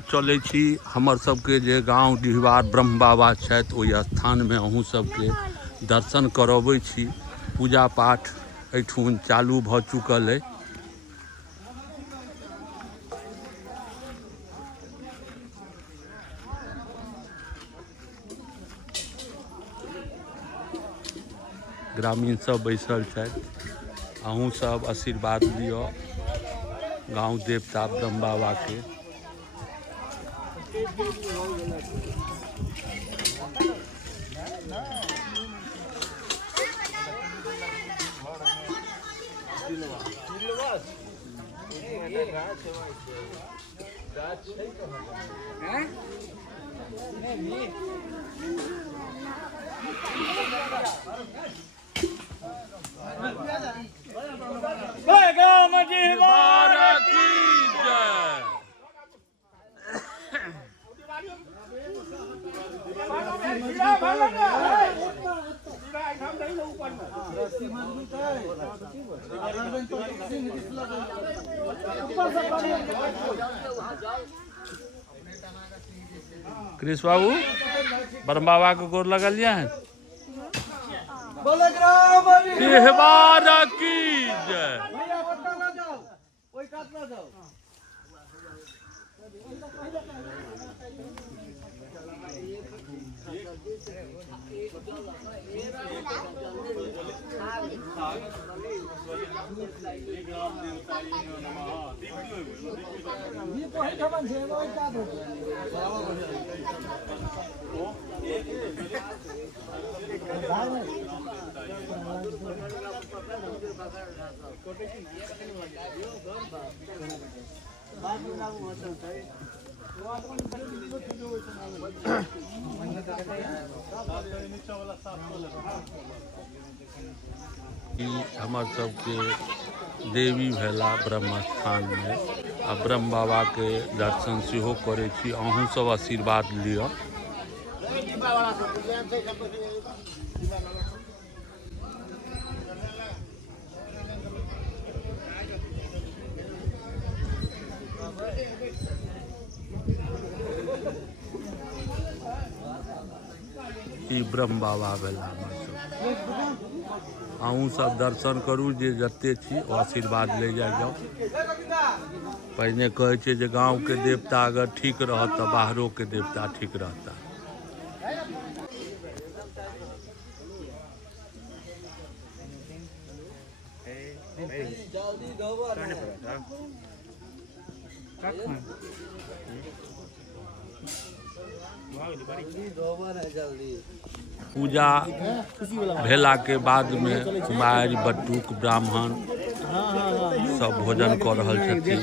चलै छी हमर सबके जे गाँव डिहबार ब्रह्म बाबा छथि ओहि स्थानमे अहूँ सबके दर्शन करबै छी। पूजा पाठ एहिठुन चालू भऽ चुकल अइ। ग्रामीण सब बैसल छथि, अहूँ सब आशीर्वाद लिअ गाँव देवता ब्रह्म बाबा के। कृष्ण बाबू ब्रह्म बाबा को गोर लगलिए हैं। डिहबार की जय। हमर सबके देवी भेला ब्रह्म स्थान में आ ब्रह्म बाबा के दर्शन सेहो करै छी। अहूँ सब आशीर्वाद लिअ। ई ब्रह्म बाबा भेला अहूँ सब दर्शन करू, जे जते छी ओ आशीर्वाद ले जाओ। पहिने कहै छै जे गाँव के देवता अगर ठीक रहत तो बाहरों के देवता ठीक रहता। पूजा भेला के बाद में कुमारि बटुक ब्राह्मण सब भोजन कर रहल छथिन।